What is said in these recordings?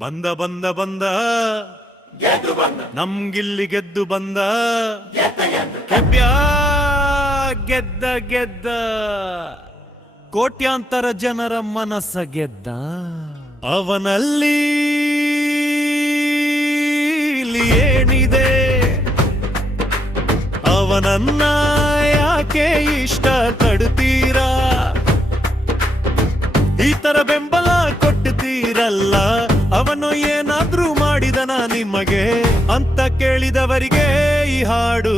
ಬಂದ ಬಂದ ಬಂದ ನಮ್ಗಿಲ್ಲಿ ಗೆದ್ದು ಬಂದ ಕೆಬ್ಯ ಗೆದ್ದ ಗೆದ್ದ ಕೋಟ್ಯಾಂತರ ಜನರ ಮನಸ್ಸ ಗೆದ್ದ ಅವನಲ್ಲಿ ಏನಿದೆ ಅವನನ್ನ ಯಾಕೆ ಇಷ್ಟ ಪಡ್ತೀರಾ ಈ ತರ ಬೆಂಬಲ ಕೊಡ್ತೀರಲ್ಲ ಅವನು ಏನಾದ್ರೂ ಮಾಡಿದನ ನಿಮಗೆ ಅಂತ ಕೇಳಿದವರಿಗೆ ಈ ಹಾಡು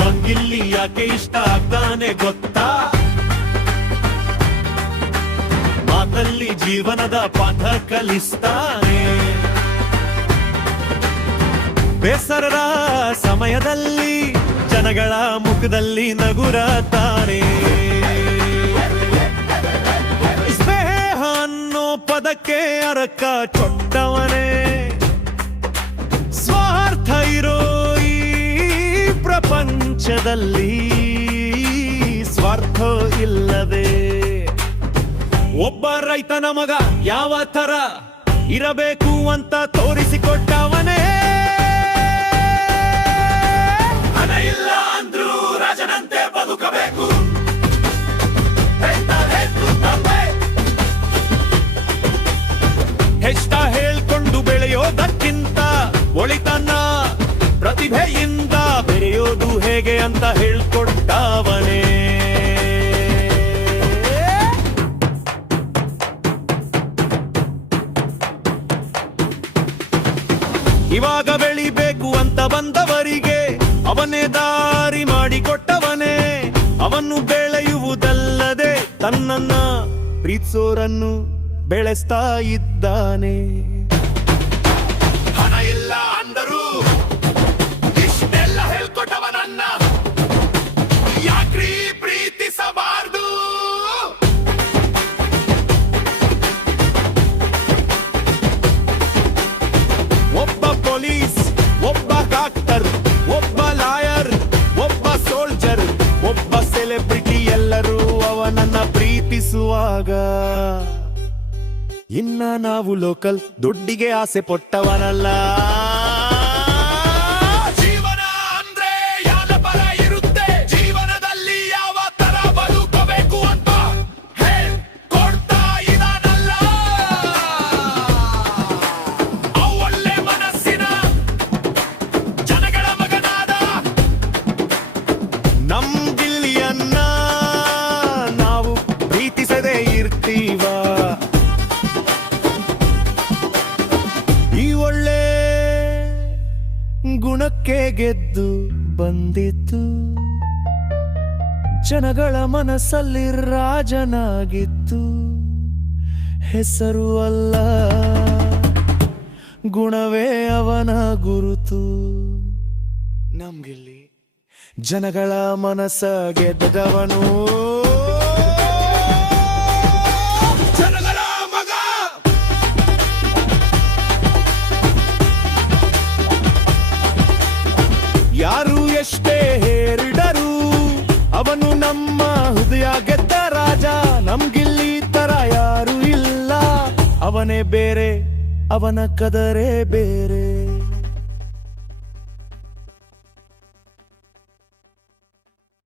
ನಂಗಿಲ್ಲಿ ಯಾಕೆ ಇಷ್ಟ ಆಗ್ತಾನೆ ಗೊತ್ತಾ ಮಾತಲ್ಲಿ ಜೀವನದ ಪಾಠ ಕಲಿಸ್ತಾನೆ ಬೇಸರದ ಸಮಯದಲ್ಲಿ ಜನಗಳ ಮುಖದಲ್ಲಿ ನಗುರತಾನೆ ಸ್ನೇಹ ಅನ್ನೋ ಪದಕ್ಕೆ ಅರಕ ಚೊಟ್ಟವನೇ ಸ್ವಾರ್ಥ ಇರೋ ಈ ಪ್ರಪಂಚದಲ್ಲಿ ಸ್ವಾರ್ಥ ಇಲ್ಲದೆ ಒಬ್ಬ ರೈತನ ಮಗ ಯಾವ ತರ ಇರಬೇಕು ಅಂತ ತೋರಿಸಿಕೊಟ್ಟವನೇ ಹಣ ಇಲ್ಲ ಅಂದ್ರೂ ರಾಜನಂತೆ ಬದುಕಬೇಕು ಹೆಷ್ಟ ಹೇಳ್ಕೊಂಡು ಬೆಳೆಯೋದಕ್ಕಿಂತ ಒಳಿತನ್ನ ಪ್ರತಿಭೆಯಿಂದ ಬೆರೆಯೋದು ಹೇಗೆ ಅಂತ ಹೇಳ್ಕೊಟ್ಟವನೇ ಇವಾಗ ಬೆಳಿಬೇಕು ಅಂತ ಬಂದವರಿಗೆ ಅವನೇ ದಾರಿ ಮಾಡಿಕೊಟ್ಟವನೇ ಅವನು ಬೆಳೆಯುವುದಲ್ಲದೆ ತನ್ನನ್ನ ಪ್ರೀತಿಸೋರನ್ನು ಬೆಳೆಸ್ತಾ ಇದ್ದಾನೆ ಹಣ ಇಲ್ಲ ಅಂದರು ಇಷ್ಟೆಲ್ಲ ಹೇಳ್ಕೊಟ್ಟವನನ್ನ ಯಾಕ್ರಿ ಪ್ರೀತಿಸಬಾರ್ದು ಒಬ್ಬ ಪೊಲೀಸ್ ಒಬ್ಬ ಡಾಕ್ಟರ್ ಒಬ್ಬ ಲಾಯರ್ ಒಬ್ಬ ಸೋಲ್ಜರ್ ಒಬ್ಬ ಸೆಲೆಬ್ರಿಟಿ ಎಲ್ಲರೂ ಅವನನ್ನ ಪ್ರೀತಿಸುವಾಗ ಇನ್ನ ನಾವು ಲೋಕಲ್ ದುಡ್ಡಿಗೆ ಆಸೆ ಪಟ್ಟವನಲ್ಲ ಜೀವನ ಅಂದ್ರೆ ಯಾರ ಪರ ಇರುತ್ತೆ ಜೀವನದಲ್ಲಿ ಯಾವ ತರ ಬದುಕಬೇಕು ಅಂತ ಹೇಳ್ಕೊಡ್ತಾ ಇದಾನಲ್ಲ ಒಳ್ಳೆ ಮನಸ್ಸಿನ ಜನಗಳ ಮಗನಾದ ನಮ್ಗಿಲ್ಲಿಯನ್ನ ನಾವು ಪ್ರೀತಿಸದೇ ಇರ್ತೀವ ಈ ಒಳ್ಳೆ ಗುಣಕ್ಕೆ ಗೆದ್ದು ಬಂದಿತ್ತು ಜನಗಳ ಮನಸ್ಸಲ್ಲಿ ರಾಜನಾಗಿತ್ತು ಹೆಸರು ಅಲ್ಲ ಗುಣವೇ ಅವನ ಗುರುತು ನಮ್ಗಿಲ್ಲಿ ಜನಗಳ ಮನಸ್ಸ ಗೆದ್ದವನು ಯಾರು ಎಷ್ಟೇ ಹೇರಿಡರು ಅವನು ನಮ್ಮ ಹೃದಯ ಗೆದ್ದ ರಾಜ ನಮ್ಗಿಲ್ಲಿ ತರ ಯಾರು ಇಲ್ಲ ಅವನೇ ಬೇರೆ ಅವನ ಕದರೇ ಬೇರೆ